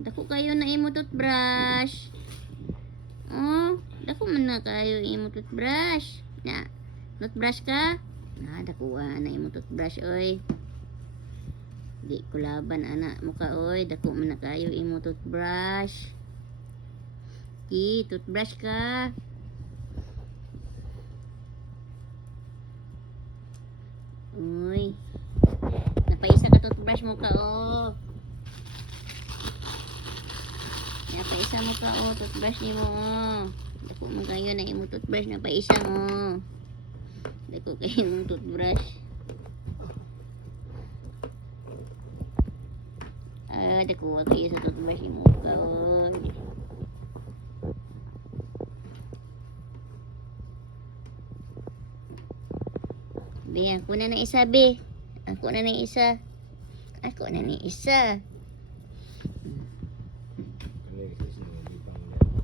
Dako kayo na imo toothbrush. Oh, dako man na kayo imo toothbrush. Na, toothbrush ka? Na, dakuha na imo toothbrush, oy. Di ko laban, anak mo ka, oy. Dako man na kayo imo toothbrush. Toothbrush ka. Uy. Napaisa ka toothbrush mo ka, oh. Napaisa mo ka, oh. Toothbrush ni mo, oh. Dako man kayo na imo toothbrush. Napaisa mo. Dako kayo mong toothbrush. Dako kayo sa toothbrush ni mo ka, oh. Be, ako na ng isa, be. Ako na ng isa. Ako na ng isa.